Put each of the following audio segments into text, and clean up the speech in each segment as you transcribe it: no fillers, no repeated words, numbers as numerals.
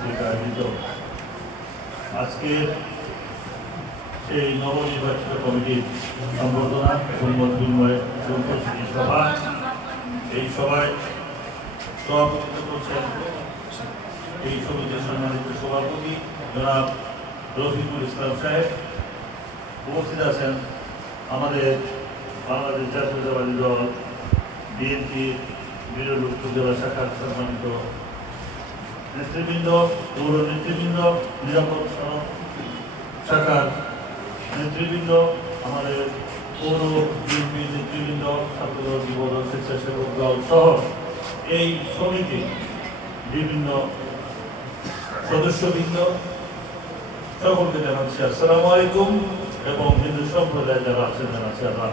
কর্তৃক আয়োজিত আজকের সেই নবনির্বাচিত কমিটির সম্বর্ধনা এবং মত বিনিময় উপস্থিতি সভা, এই সভায় সভাপতিত্ব করছেন এই সমিতির সম্মানিত সভাপতি জনাব রফিকুল ইসলাম সাহেব। উপস্থিত আছেন আমাদের বাংলাদেশ জাতীয়তাবাদী দল বিএনপি বিরোধী উপজেলা শাখার সম্মানিত নেতৃবৃন্দ, পৌর নেতৃবৃন্দ, নিরাপদ শাখার নেতৃবৃন্দ, আমাদের পৌর বিএনপি নেতৃবৃন্দ, ছাত্রদল, যুবদল, স্বেচ্ছাসেবক দল সহ এই সমিতি বিভিন্ন সদস্যবৃন্দ সকলকে জানাচ্ছি আসসালামু আলাইকুম এবং হিন্দু সম্প্রদায় যারা আছেন জানাচ্ছি আবার।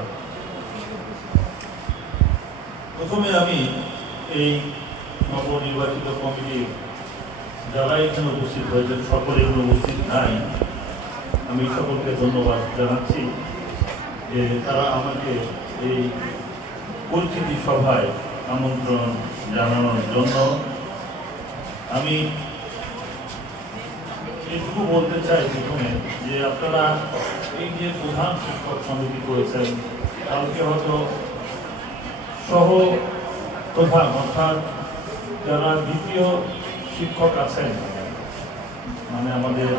প্রথমে আমি এই নবনির্বাচিত কমিটি যারা এখানে উপস্থিত হয়েছেন, সকলে এখানে উপস্থিত নাই, আমি সকলকে ধন্যবাদ জানাচ্ছি যে তারা আমাকে এই পরিচিতি সভায় আমন্ত্রণ জানানোর জন্য। আমি এটুকু বলতে চাই প্রথমে যে আপনারা এই যে প্রধান শিক্ষক সমিতি করেছেন, কালকে হয়তো সহ প্রধান অর্থাৎ যারা দ্বিতীয় শিক্ষক আছেন, মানে আমাদের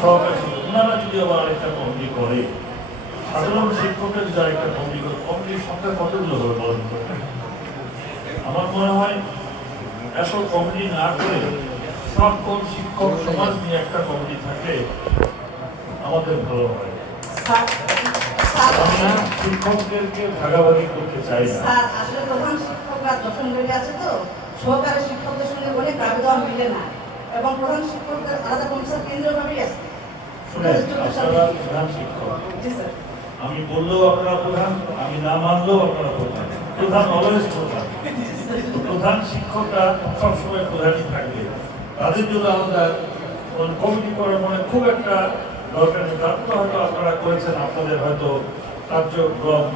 সহকারী শিক্ষক, ওনারা যদি আবার আরেকটা কমিটি করে, সাধারণ শিক্ষকের যদি আরেকটা কমিটি করে, কমিটির সংখ্যা কতগুলো হবে বলেন তো? আমার মনে হয় এত কমিটি না করে সকল শিক্ষক সমাজ নিয়ে একটা কমিটি থাকলে আমাদের ভালো হয়। আমরা শিক্ষকদেরকে ভাগাভাগি করতে চাই না। আসলে প্রধান শিক্ষকরা দশম গ্রেডে আছে, তো সহকারী শিক্ষকদের সঙ্গে অনেক দাবি দেওয়া মিলে না, এবং প্রধান শিক্ষকদের আলাদা কমিশন কেন্দ্রীয়ভাবেই আছে। আপনারা প্রধান শিক্ষক, আমি বললেও আপনারা প্রধান, আমি না মানলেও আপনারা প্রধান। প্রধান অলওয়েজ প্রধান। প্রধান শিক্ষকরা সবসময় প্রধানই থাকবে, তাদের জন্য আলাদা কমিটি করার মনে খুব একটা দরকার নেই। তারপরে হয়তো আপনারা করেছেন, আপনাদের হয়তো কার্যক্রম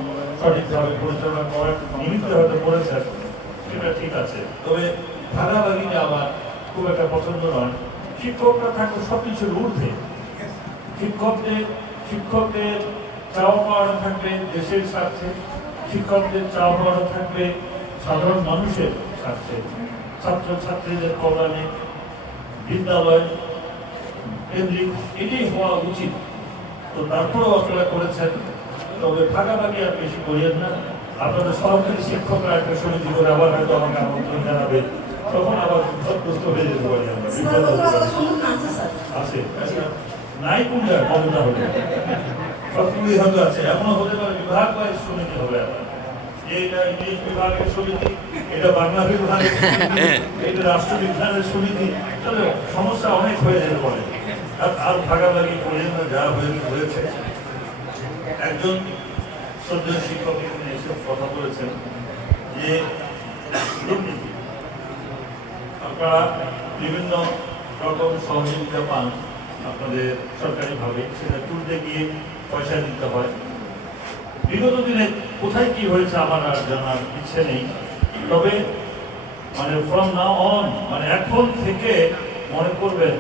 সঠিকভাবে পরিচালনা করার নিমিত্তে হয়তো করেছেন, সেটা ঠিক আছে। তবে ভাগাভাগিটা আমার খুব একটা পছন্দ নয়। শিক্ষকরা থাকবে সবকিছুর ঊর্ধ্বে। শিক্ষকদের চাওয়া পাওয়া থাকবে দেশের স্বার্থে, শিক্ষকদের চাওয়া পাওয়া থাকবে সাধারণ মানুষের স্বার্থে, ছাত্রছাত্রীদের কল্যাণে, বিদ্যালয় কেন্দ্রিক, এটাই হওয়া উচিত। তো তারপরেও আপনারা করেছেন, তবে ভাগাভাগি আর বেশি করিয়েন না। আপনাদের সহকারী শিক্ষকরা একটা সমিতি করে আবার হয়তো আমাকে আমন্ত্রণ জানাবে, তখন আবার বিপদগ্রস্ত হয়ে যেতে পারি আমরা। আছে নাই কোনটা ক্ষমতা হবে, সবগুলি হয়তো আছে, এমনও হতে পারে বিভাগ ওয়াইজ সমিতি হবে। এটা ইংলিশ বিভাগের সমিতি, এটা বাংলা বিভাগের সমিতি, এটা রাষ্ট্রবিজ্ঞানের সমিতি, তাহলে সমস্যা অনেক হয়ে যেতে পারে। আর ভাগাভাগি করে না, যা হয়েছে। একজন শ্রদ্ধেয় শিক্ষক এখানে এসে কথা বলেছেন যে দুর্নীতি, আপনারা বিভিন্ন রকম সহযোগিতা পান আপনাদের সরকারিভাবে, সেটা তুলতে গিয়ে পয়সা দিতে হয়। বিগত দিনে কোথায় কি হয়েছে আমার আর জানার ইচ্ছে নেই, তবে মানে ফ্রম নাও অন, মানে এখন থেকে মনে করবেন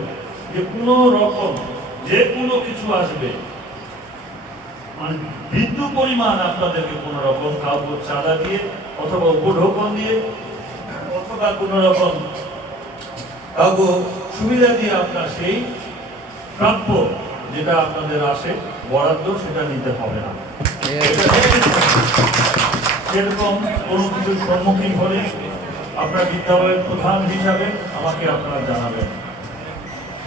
যে কোনো রকম যে কোনো কিছু আসবে, মানে বিন্দু পরিমাণ আপনাদেরকে কোনো রকম কাউকে চাঁদা দিয়ে অথবা উপঢৌকন দিয়ে অথবা কোনো রকম কাউকে সুবিধা দিয়ে আপনার সেই প্রাপ্য যেটা আপনাদের আসে বরাদ্দ, সেটা নিতে হবে না। সেরকম কোনো কিছুর সম্মুখীন হলে আপনার বিদ্যালয়ের প্রধান হিসাবে আমাকে আপনারা জানাবেন।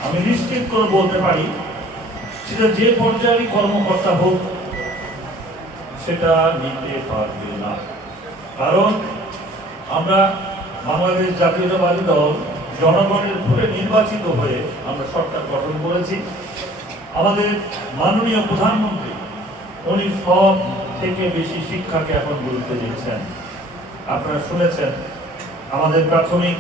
আমি নিশ্চিত করে বলতে পারি, সেটা যে পর্যায়েরই কর্মকর্তা হোক সেটা নিতে পারবে না। কারণ আমরা বাংলাদেশ জাতীয়তাবাদী দল জনগণের ভোটে নির্বাচিত হয়ে আমরা সরকার গঠন করেছি। আমাদের মাননীয় প্রধানমন্ত্রী উনি সব থেকে বেশি শিক্ষাকে এখন গুরুত্ব দিচ্ছেন। আপনারা শুনেছেন আমাদের প্রাথমিক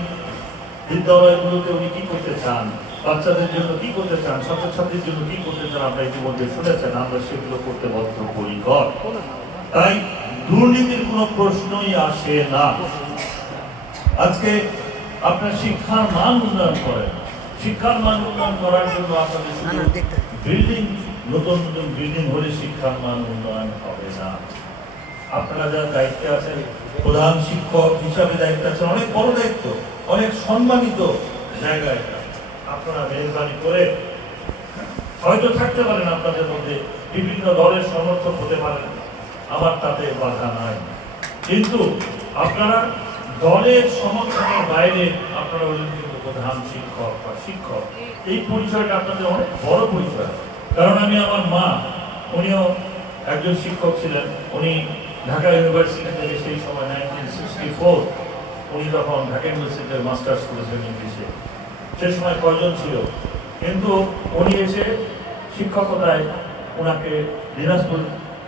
বিদ্যালয়গুলোতে উনি কি করতে চান, বাচ্চাদের জন্য কি করতে চান, ছাত্রছাত্রীর জন্য কি করতে চান, আমরা ইতিমধ্যে শুনেছেন। আমরা সেগুলো করতে বদ্ধপরিকর। তাই দুর্নীতির কোনো প্রশ্নই আসে না। আজকে আপনার শিক্ষার মান উন্নয়ন করেন। শিক্ষার মান উন্নয়ন করার জন্য আপনাদের বিল্ডিং, নতুন নতুন বিল্ডিং হলে শিক্ষার মান উন্নয়ন হবে না। আপনারা যারা দায়িত্বে আছেন, প্রধান শিক্ষক হিসাবে দায়িত্ব আছেন, অনেক বড় দায়িত্ব, অনেক সম্মানিত জায়গা এটা। আপনারা মেহরবানি করে, হয়তো থাকতে পারেন আপনাদের মধ্যে বিভিন্ন দলের সমর্থক হতে পারেন, আমার তাতে বাধা নাই, কিন্তু আপনারা দলের সমর্থনের বাইরে আপনারা হলেন কিন্তু প্রধান শিক্ষক বা শিক্ষক। এই পরিচয়টা আপনাদের অনেক বড় পরিচয়। কারণ আমি আমার মা, উনিও একজন শিক্ষক ছিলেন। উনি ঢাকা ইউনিভার্সিটি থেকে সেই সময় 1964 উনি তখন ঢাকা ইউনিভার্সিটিতে মাস্টার্স করেছেন ইংলিশে। সে সময় কয়জন ছিল, কিন্তু উনি এসে শিক্ষকতায় ওনাকে দিনাজপুর,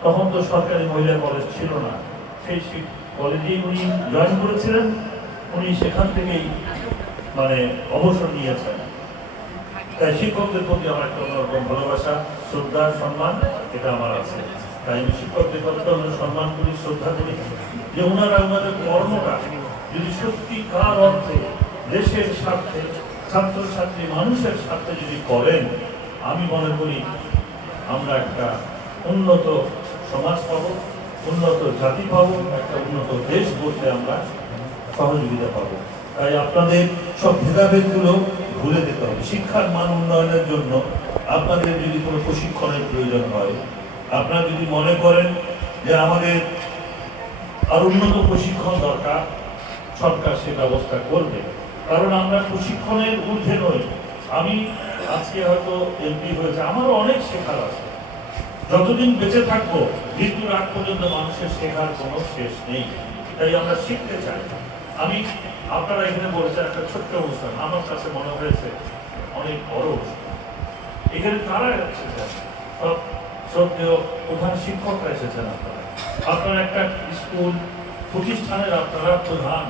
তখন তো সরকারি মহিলা কলেজ ছিল না, সেই কলেজেই উনি জয়েন করেছিলেন। উনি সেখান থেকেই মানে অবসর নিয়েছেন। তাই শিক্ষকদের প্রতি আমার একটা অন্যরকম ভালোবাসা, শ্রদ্ধা, সম্মান এটা আমার আছে। তাই আমি শিক্ষকদের প্রতি সম্মান করি, শ্রদ্ধা করি, যে ওনারা ওনাদের কর্মটা যদি সত্যিকার অর্থে দেশের স্বার্থে, ছাত্রছাত্রী মানুষের স্বার্থে যদি করেন, আমি মনে করি আমরা একটা উন্নত সমাজ পাবো, উন্নত জাতি পাবো, একটা উন্নত দেশ গড়তে আমরা সহযোগিতা পাবো। তাই আপনাদের সব ভেদাভেদগুলো ভুলে যেতে হবে। শিক্ষার মান উন্নয়নের জন্য আপনাদের যদি কোনো প্রশিক্ষণের প্রয়োজন হয়, আপনারা যদি মনে করেন যে আমাদের আর উন্নত প্রশিক্ষণ দরকার, সরকার সে ব্যবস্থা করবে। কারণ আমরা প্রশিক্ষণের ঊর্ধ্বে নই। আমি আজকে হয়তো এমপি হয়েছে, আমারও অনেক শেখার আছে। যতদিন বেঁচে থাকবো, মৃত্যুর আগ পর্যন্ত মানুষের শেখার কোনো শেষ নেই। তাই আমরা শিখতে চাই। আমি, আপনারা এখানে বলেছেন একটা ছোট্ট অনুষ্ঠান, আমার কাছে মনে হয়েছে অনেক বড় অনুষ্ঠান। এখানে কারা এসেছেন? সব শ্রদ্ধেয় প্রধান শিক্ষকরা এসেছেন। আপনারা একটা স্কুল প্রতিষ্ঠানের আপনারা প্রধান,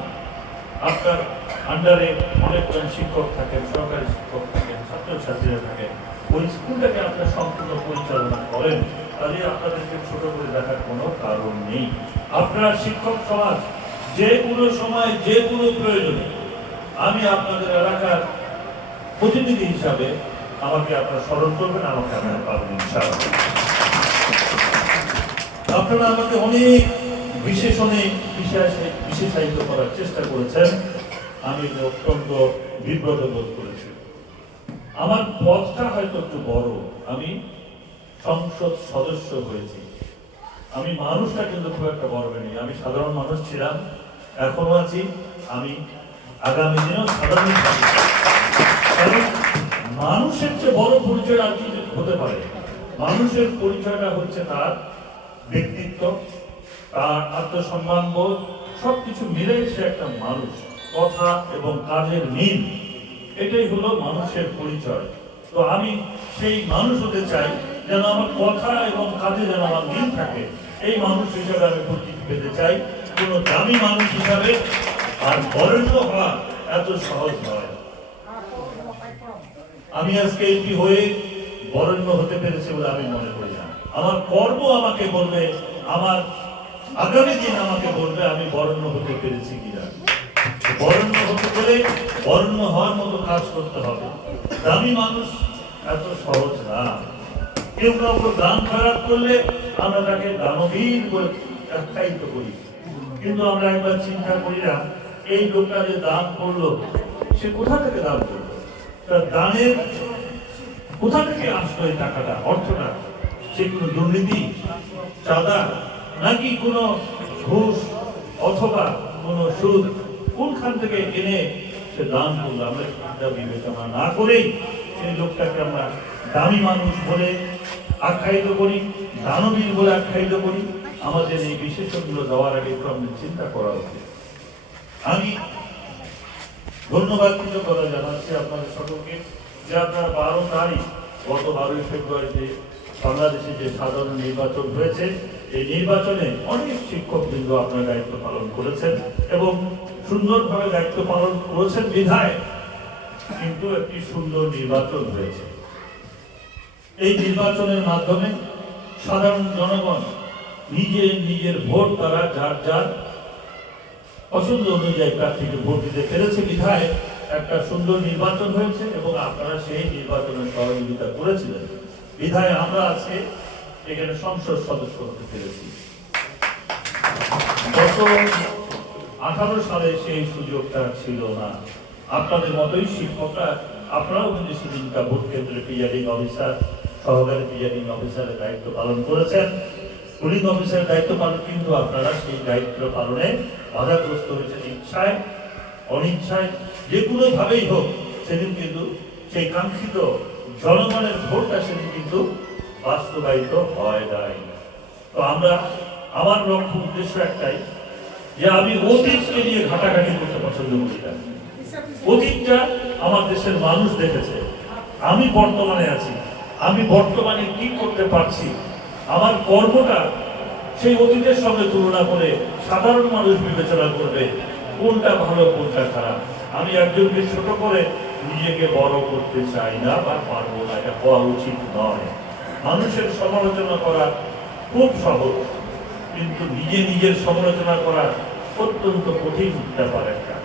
আপনার আন্ডারে অনেকজন শিক্ষক থাকেন, সরকারি শিক্ষক থাকেন, ছাত্রছাত্রীরা থাকেন। ওই স্কুলটাকে আপনার সম্পূর্ণ পরিচালনা করেন, তাহলে আপনাদেরকে ছোট করে দেখার কোনো কারণ নেই। আপনারা শিক্ষক সমাজ যে কোনো সময়, যে কোনো প্রয়োজনে, আমি আপনাদের এলাকার প্রতিনিধি হিসাবে আমাকে আপনারা স্মরণ করবেন, আমাকে আপনারা পাবেন ইনশাআল্লাহ। আপনারা আমাকে অনেক বিশেষণে বিশেষায়িত করার চেষ্টা করেছেন, আমি অত্যন্ত বিব্রত বোধ করেছি। আমার পদটা হয়তো একটু বড়, আমি সংসদ সদস্য হয়েছি, আমি মানুষটা কিন্তু খুব একটা বড় হয়নি। আমি সাধারণ মানুষ ছিলাম, এখনো আছি, আমি আগামী দিনেও সাধারণ মানুষের চেয়ে বড় পরিচয় আর কি হতে পারে। মানুষের পরিচয়টা হচ্ছে তার ব্যক্তিত্ব, তার আত্মসম্মান বোধ, সবকিছু মিলে সে একটা মানুষ। কথা এবং কাজের মিল, এটাই হলো মানুষের পরিচয়। তো আমি সেই মানুষ হতে চাই, যেন আমার কথা এবং কাজে যেন আমার মিল থাকে। এই মানুষ হিসাবে আমি পরিচিতি পেতে চাই, কোনো দামি মানুষ হিসাবে। আর বরেণ্য হওয়া এত সহজ নয়। আমি আজকে এমপি হয়ে বরেণ্য হতে পেরেছি বলে আমি মনে করি না। আমার কর্ম আমাকে বলবে, আমার আগামী দিন আমাকে বলবে আমি বরেণ্য হতে পেরেছি কিনা। বরেণ্য হতে গেলে বরেণ্য হওয়ার মতো কাজ করতে হবে। দামি মানুষ এত সহজ না। কেউ কাউকে দান খারাপ করলে আমরা তাকে দানবীর বলে আখ্যায়িত করি, কিন্তু আমরা একবার চিন্তা করি না এই লোকটা যে দান করলো সে কোথা থেকে দান করলো, তার দানের কোথা থেকে আসলো এই টাকাটা, অর্থটা। সে কোনো দুর্নীতি, চাঁদা, নাকি কোনো ঘুষ অথবা কোনো সুদ, কোনখান থেকে এনে সে দান করলো। আমরা চিন্তা বিবেচনা না করেই সেই লোকটাকে আমরা দামি মানুষ বলে আখ্যায়িত করি, দানবীর বলে আখ্যায়িত করি। আমাদের এই বিশেষণগুলো দেওয়ার আগে একটু আমাদের চিন্তা করা উচিত। আমি ধন্যবাদ, কৃতজ্ঞতা জানাচ্ছি আপনাদের সকলকে যে আপনারা 12 তারিখ, গত 12ই ফেব্রুয়ারিতে বাংলাদেশে যে সাধারণ নির্বাচন হয়েছে, এই নির্বাচনে অনেক শিক্ষকবৃন্দ আপনার দায়িত্ব পালন করেছেন এবং সুন্দরভাবে দায়িত্ব পালন করেছেন বিধায় কিন্তু একটি সুন্দর নির্বাচন হয়েছে। এই নির্বাচনের মাধ্যমে সাধারণ জনগণ নিজের নিজের ভোট দ্বারা যার যার পছন্দ অনুযায়ী প্রার্থীকে ভোট দিতে পেরেছে বিধায় একটা সুন্দর নির্বাচন হয়েছে এবং আপনারা সেই নির্বাচনে সহযোগিতা করেছিলেন বিধায় আমরা আজকে এখানে সংসদ সদস্য হতে পেরেছি। গত 18 সালে সেই সুযোগটা ছিল না। আপনাদের মতোই শিক্ষকরা আপনারাও কিন্তু সেদিনটা ভোট কেন্দ্রে প্রিজাইডিং অফিসার, সহকারী প্রিজাইডিং অফিসারের দায়িত্ব পালন করেছেন। পুলিং অফিসারের দায়িত্ব পালন কিন্তু আপনারা সেই দায়িত্ব পালনে বাধাগ্রস্ত হয়েছেন ইচ্ছায় অনিচ্ছায়, যে কোনো ভাবেই হোক সেদিন কিন্তু সেই কাঙ্ক্ষিত জনগণের ভোটটা সেদিন কিন্তু বাস্তবায়িত হয় নাই। তো আমার লক্ষ্য উদ্দেশ্য একটাই যে আমি অতীতকে নিয়ে ঘাটাঘাটি করতে পছন্দ করি না। অতীতটা আমার দেশের মানুষ দেখেছে, আমি বর্তমানে আছি, আমি বর্তমানে কি করতে পারছি, আমার কর্মটা সেই অতীতের সঙ্গে তুলনা করে সাধারণ মানুষ বিবেচনা করবে কোনটা ভালো কোনটা খারাপ। আমি একজনকে ছোট করে নিজেকে বড় করতে চাই না বা পারবো না, এটা হওয়া উচিত নয়। মানুষের সমালোচনা করা খুব সহজ, কিন্তু নিজের সমালোচনা করা অত্যন্ত কঠিন ব্যাপার একটা।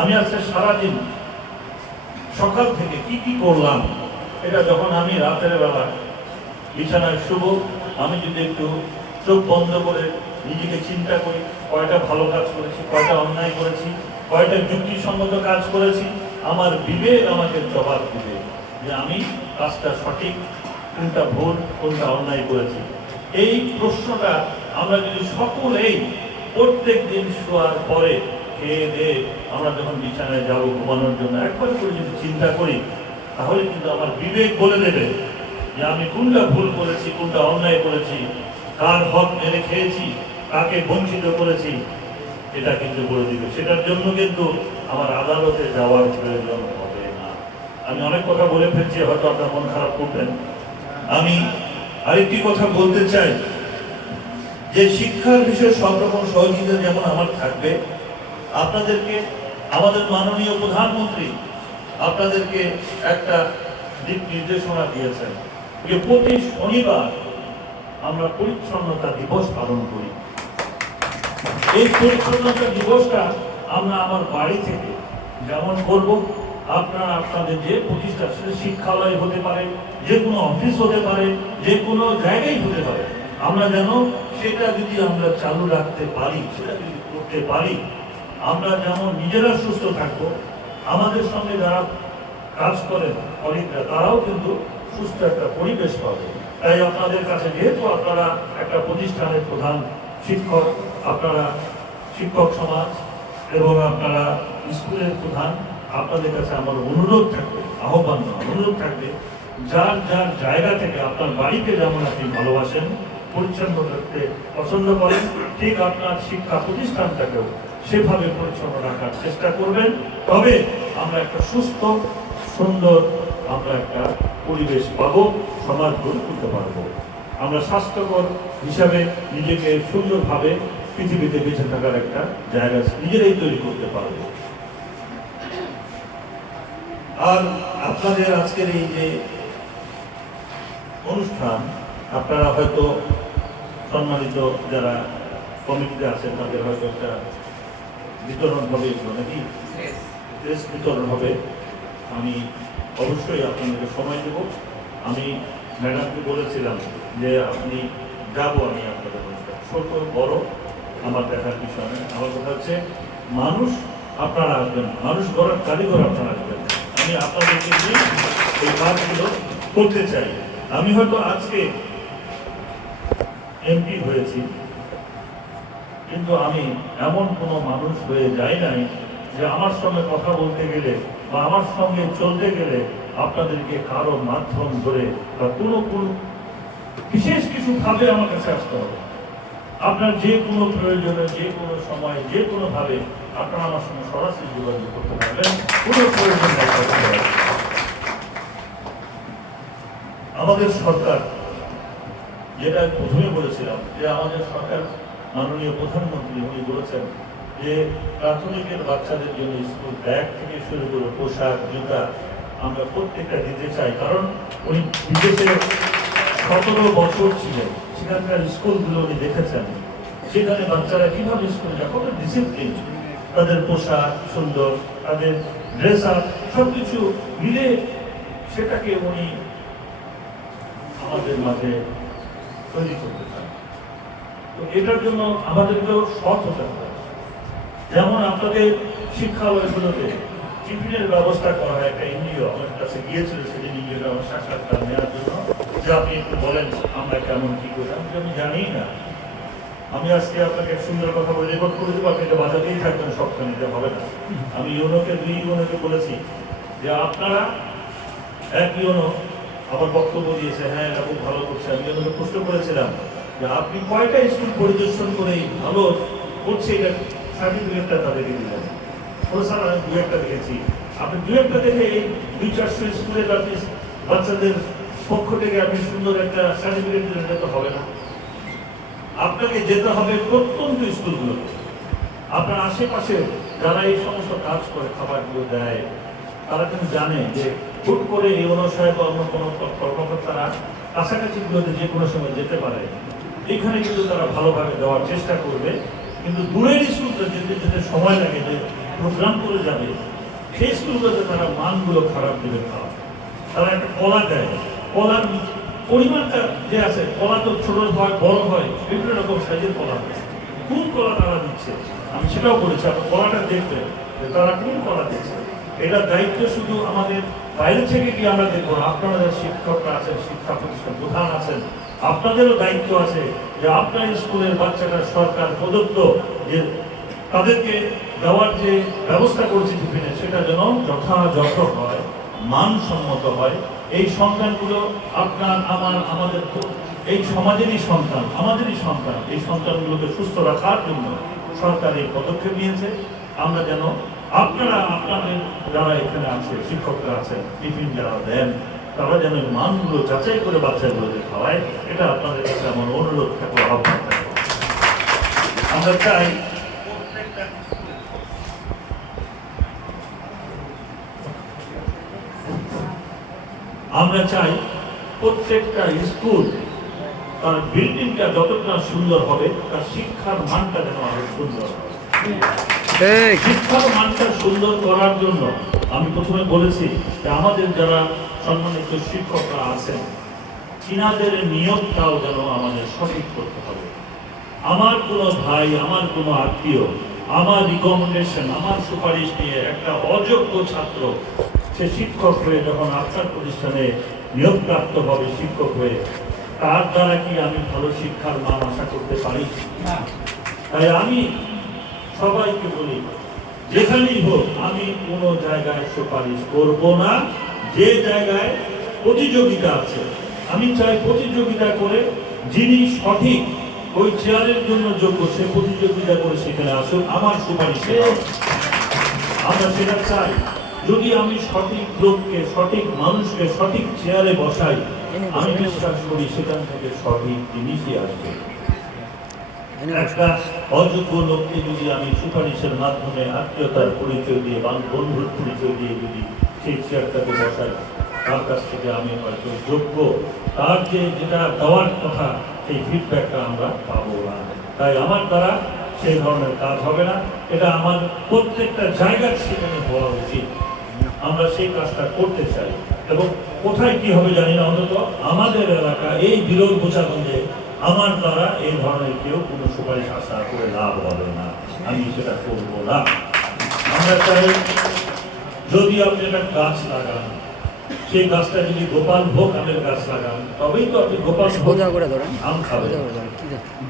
আমি আজকে সারাদিন সকাল থেকে কি করলাম, এটা যখন আমি রাতের বেলা বিছানায় শুব, আমি যদি একটু চোখ বন্ধ করে নিজেকে চিন্তা করি কয়টা ভালো কাজ করেছি, কয়টা অন্যায় করেছি, কয়টা যুক্তিসঙ্গত কাজ করেছি, আমার বিবেক আমাকে জবাব দিবে যে আমি কাজটা সঠিক, কোনটা ভুল, কোনটা অন্যায় করেছি। এই প্রশ্নটা আমরা যদি সকলেই প্রত্যেক দিন শোয়ার পরে খেয়ে দিয়ে আমরা যখন বিছানায় যাব ঘুমানোর জন্য একবার করে যদি চিন্তা করি, তাহলে কিন্তু আমার বিবেক বলে দেবে যে আমি কোনটা ভুল করেছি, কোনটা অন্যায় করেছি, কার হক মেরে খেয়েছি, কাকে বঞ্চিত করেছি, এটা কিন্তু বলে দিবে। সেটার জন্য কিন্তু আমার আদালতে যাওয়ার প্রয়োজন হবে না। আমি অনেক কথা বলে ফেলছি, হয়তো আপনার মন খারাপ করবেন। আমি আরেকটি কথা বলতে চাই যে শিক্ষার বিষয়ে সব রকম সহযোগিতা যেমন আমার থাকবে, আপনাদেরকে আমাদের মাননীয় প্রধানমন্ত্রী আপনাদেরকে একটা দিক নির্দেশনা দিয়েছেন যে প্রতি শনিবার আমরা পরিচ্ছন্নতা দিবস পালন করি। এই পরিচ্ছন্নতা দিবসটা আমরা আমার বাড়ি থেকে যেমন করব, আপনারা আপনাদের যে প্রতিষ্ঠান, শিক্ষালয় হতে পারে, যে কোনো অফিস হতে পারে, যে কোনো জায়গায় হতে পারে, আমরা যেন সেটা যদি আমরা চালু রাখতে পারি, সেটা যদি করতে পারি, আমরা যেমন নিজেরা সুস্থ থাকবো, আমাদের সঙ্গে যারা কাজ করেন কলিগরা তারাও কিন্তু সুস্থ একটা পরিবেশ পাবে। তাই আপনাদের কাছে, যেহেতু আপনারা একটা প্রতিষ্ঠানের প্রধান শিক্ষক, আপনারা শিক্ষক সমাজ এবং আপনারা স্কুলের প্রধান, আপনাদের কাছে আমার অনুরোধ থাকবে, আহ্বান নয় অনুরোধ থাকবে, যার যার জায়গা থেকে আপনার বাড়িতে যেমন আপনি ভালোবাসেন, পরিচ্ছন্ন রাখতে পছন্দ করেন, ঠিক আপনার শিক্ষা প্রতিষ্ঠানটাকেও সেভাবে পরিচ্ছন্ন রাখার চেষ্টা করবেন। তবে আমরা একটা সুস্থ সুন্দর আমরা একটা পরিবেশ পাবো, সমাজ গড়ে তুলতে পারবো। আমরা স্বাস্থ্যকর হিসাবে নিজেকে সুন্দরভাবে পৃথিবীতে বেঁচে থাকার একটা জায়গা নিজেরাই তৈরি করতে পারবো। আর আপনাদের আজকের এই যে অনুষ্ঠান, আপনারা হয়তো সম্মানিত যারা কমিটিতে আছেন তাদের হয়তো একটা বিতরণ হবে, নাকি ড্রেস বিতরণ হবে। আমি অবশ্যই আপনাদেরকে সময় দেব। আমি ম্যাডামকে বলেছিলাম যে আপনি যাবো, আমি আপনাদের অনুষ্ঠান ছোট বড় আমার দেখার বিষয় নয়। আমার কথা হচ্ছে মানুষ আপনারা আসবেন, মানুষ গড়ার কারিগর আপনারা আসবেন। আমি আপনাদেরকে নিয়ে এই কাজগুলো করতে চাই। আমি হয়তো আজকে এমপি হয়েছি, কিন্তু আমি এমন কোনো মানুষ হয়ে যাই নাই যে আমার সঙ্গে কথা বলতে গেলে বা আমার সঙ্গে চলতে গেলে আপনাদেরকে কারো মাধ্যম ধরে বা কোনো বিশেষ কিছু ভাবে আমার কাছে আসতে হবে। আপনার যে কোনো প্রয়োজনে, যে কোনো সময়, যে কোনো ভাবে আপনারা আমার সঙ্গে সরাসরি যোগাযোগ করতে পারবেন, কোনো প্রয়োজন নেই। আমাদের সরকার, যেটা প্রথমে বলেছিলাম যে আমাদের সরকার মাননীয় প্রধানমন্ত্রী উনি বলেছেন যে প্রাথমিকের বাচ্চাদের জন্য স্কুল ব্যাগ থেকে শুরু করে পোশাক, জুতা আমরা প্রত্যেকটা দিতে চাই। কারণ উনি বিদেশে 17 বছর ছিলেন, সেখানকার স্কুলগুলো উনি দেখেছেন, সেখানে বাচ্চারা কিভাবে স্কুলে যায়, কত ডিসিপ্লিন, তাদের পোশাক সুন্দর, তাদের ড্রেস আপ সব কিছু মিলে সেটাকে উনি আমাদের মাঝে তৈরি করতে চান। তো এটার জন্য আমাদেরকেও সৎ হতে হবে। যেমন আপনাদের শিক্ষালয়গুলোতে টিফিনের ব্যবস্থা করা হয়, একটা এনজিও আমার কাছে গিয়েছিল সেদিন এনজিওটা আমার সাক্ষাৎকার নেওয়ার জন্য, যে আপনি একটু বলেন আমরা কেমন কি করলাম, আমি জানি না। আমি আজকে আপনাকে এক সুন্দর কথা বলে রেকর্ড করে দেবো, আপনি এটা বাজাতেই থাকবেন, সবটা নিতে হবে না। আমি দুই ইউনোকে বলেছি যে আপনারা এক ইউনো আবার বক্তব্য দিয়েছে, হ্যাঁ এটা খুব ভালো করছে। আমি ইউনোকে প্রশ্ন করেছিলাম যে আপনি কয়টা স্কুল পরিদর্শন করে ভালো করছে এটা সার্টিফিকেটটা তাদেরকে দিলেন? স্যার আমি দু একটা দেখেছি। আপনি দু একটা দেখে এই 200-400 স্কুলের আপনি বাচ্চাদের পক্ষ থেকে আপনি সুন্দর একটা সার্টিফিকেট দিলেন, এটা তো হবে না। আপনাকে যেতে হবে প্রত্যন্ত স্কুলগুলোতে, আপনার আশেপাশে যারা এই সমস্ত কাজ করে খাবারগুলো দেয়, তারা কিন্তু জানে যে হুট করে এই অনুসারে বা অন্য কোনো কর্মকর্তারা কাছাকাছিগুলোতে যে কোনো সময় যেতে পারে, এখানে কিন্তু তারা ভালোভাবে দেওয়ার চেষ্টা করবে। কিন্তু দূরের স্কুলতে যেতে যেতে সময় লাগে, যে প্রোগ্রাম করে যাবে সেই স্কুলগুলোতে তারা মানগুলো খারাপ দেবে খাওয়া। তারা একটা কলা দেয়, কলার পরিমাণটা যে আছে, কলা তো ছোট হয় বড় হয়, বিভিন্ন রকম সাইজের কলা হয়। কোন কলা তারা দিচ্ছে আমি সেটাও বলেছি, আপনার কলাটা দেখবেন যে তারা কোন কলা দিচ্ছে। এটা দায়িত্ব শুধু আমাদের বাইরে থেকে কি আমরা দেখবো, আপনারা যারা শিক্ষকরা আছেন, শিক্ষা প্রতিষ্ঠান প্রধান আছেন, আপনাদেরও দায়িত্ব আছে যে আপনার স্কুলের বাচ্চাটা সরকার প্রদত্ত যে তাদেরকে দেওয়ার যে ব্যবস্থা করেছে টিফিনে, সেটা যেন যথাযথ হয়, মানসম্মত হয়। এই সন্তানগুলো আপনার আমাদের এই সমাজেরই সন্তান, আমাদেরই সন্তান। এই সন্তানগুলোকে সুস্থ রাখার জন্য সরকার এই পদক্ষেপ নিয়েছে। আমরা যেন আপনারা আপনাদের যারা এখানে আছে, শিক্ষকরা আছেন, টিফিন যারা দেন, তারা যেন মানগুলো যাচাই করে বাচ্চাগুলোকে খাওয়ায়, এটা আপনাদের কাছে আমার অনুরোধ থাকবে, আহ্বান থাকবে। আমরা চাই প্রত্যেকটা স্কুল তার বিল্ডিংটা যতটা সুন্দর হবে, তার শিক্ষার মানটা যেন আরো সুন্দর হবে। শিক্ষার মানটা সুন্দর করার জন্য আমি প্রথমে বলেছি যে আমাদের যারা সম্মানিত শিক্ষকরা আছেন, তিনাদের নিয়োগটাও যেন আমাদের সঠিক করতে হবে। আমার কোনো ভাই, আমার কোনো আত্মীয়, আমার রিকমেন্ডেশন, আমার সুপারিশ নিয়ে একটা অযোগ্য ছাত্র সে শিক্ষক হয়ে যখন আপনার প্রতিষ্ঠানে নিয়োগপ্রাপ্ত হবে শিক্ষক হয়ে, তার দ্বারা কি আমি ভালো শিক্ষার মান আশা করতে পারি? তাই আমি সবাইকে বলি, যেখানেই হোক আমি কোনো জায়গায় সুপারিশ করব না। যে জায়গায় প্রতিযোগিতা আছে, আমি চাই প্রতিযোগিতা করে যিনি সঠিক ওই চেয়ারের জন্য যোগ্য, সে প্রতিযোগিতা করে সেখানে আসুন, আমার সুপারিশে আমরা সেটা চাই। যদি আমি সঠিক লোককে, সঠিক মানুষকে সঠিক চেয়ারে বসাই, আমি বিশ্বাস করি সেখান থেকে সঠিক জিনিসই আসবে। একটা অযোগ্য লোককে যদি আমি সুপারিশের মাধ্যমে আত্মীয়তার পরিচয় দিয়ে বা বন্ধুর পরিচয় দিয়ে যদি সেই চেয়ারটাকে বসাই, তার কাছ থেকে আমি হয়তো যোগ্য, তার যেটা দেওয়ার কথা সেই ফিডব্যাকটা আমরা পাবো না। তাই আমার দ্বারা সেই ধরনের কাজ হবে না। এটা আমার প্রত্যেকটা জায়গার সেখানে হওয়া উচিত। আমরা সেই কাজটা করতে চাই, এবং কোথায় কি হবে জানি না, অন্তত আমাদের এলাকা এই বিরোধ বোঝাগঞ্জে আমার দ্বারা এই ধরনের কেউ কোনো সুপারিশ আশা করে লাভ হবে না, আমি সেটা করব না। আমরা চাই যদি আপনি একটা গাছ লাগান, সেই গাছটা যদি গোপাল ভোগ আমের গাছ লাগান, তবেই তো আপনি গোপাল ভোগ আম খাবেন।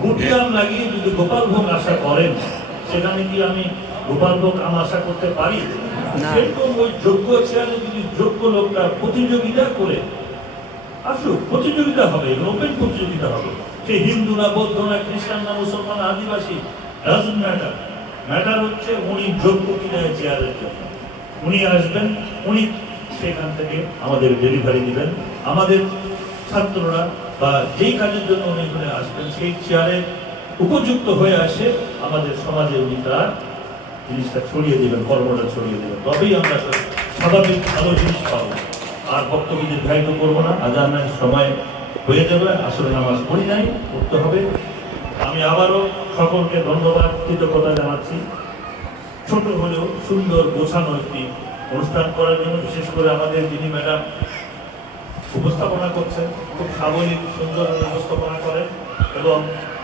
গুটি আম লাগিয়ে যদি গোপাল ভোগ আশা করেন, সেখানে কি আমি গোপাল ভোগ আম আশা করতে পারি? সেরকম ওই যোগ্য চেয়ারে যদি যোগ্য লোকটা প্রতিযোগিতা করে আসুক, প্রতিযোগিতা হবে, ওপেন প্রতিযোগিতা হবে। সে হিন্দু না, বৌদ্ধ না, খ্রিস্টান না, মুসলমান, আদিবাসী, ডাজন্ট ম্যাটার। ম্যাটার হচ্ছে উনি যোগ্য কিনা চেয়ারের জন্য। উনি আসবেন, উনি সেখান থেকে আমাদের ডেলিভারি দিবেন। আমাদের ছাত্ররা বা যেই কাজের জন্য উনি এখানে আসবেন, সেই চেয়ারে উপযুক্ত হয়ে আসে আমাদের সমাজে উনি তার জিনিসটা ছড়িয়ে দেবেন, কর্মটা ছড়িয়ে দেবেন। তবেই আমরা স্বাভাবিক ভালো জিনিস পাবো। আর বক্তব্য দীর্ঘায়িত করবো না, আজানের সময় হয়ে যাবে, আসলে নামাজ পড়ি নাই, পড়তে হবে। আমি আবারও সকলকে ধন্যবাদ, কৃতজ্ঞতা জানাচ্ছি। ছোট হলেও সুন্দর গোছানো একটি অনুষ্ঠান করার জন্য, বিশেষ করে আমাদের যিনি ম্যাডাম উপস্থাপনা করছেন, খুব সাবলীল সুন্দর উপস্থাপনা করেন, এবং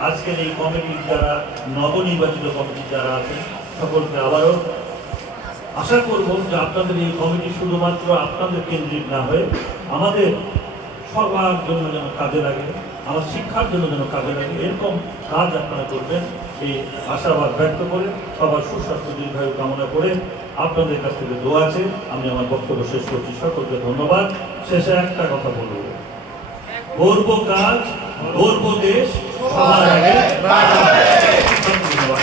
আজকের এই কমিটির যারা নবনির্বাচিত কমিটি যারা আছেন সকলকে আবারও আশা করব যে আপনাদের এই কমিটি শুধুমাত্র আপনাদের কেন্দ্রিক না হয়ে আমাদের সবার জন্য যেন কাজে লাগে, আমার শিক্ষার জন্য যেন কাজে লাগে, এরকম কাজ আপনারা করবেন এই আশাবাদ ব্যক্ত করে সবার সুস্বাস্থ্য দীর্ঘায়ু কামনা করে আপনাদের কাছ থেকে দোয়া আছে। আমি আমার বক্তব্য শেষ করছি, সকলকে ধন্যবাদ। শেষে একটা কথা বলব, গর্ব কাজ, গর্ব দেশ, সবার আগে ধন্যবাদ।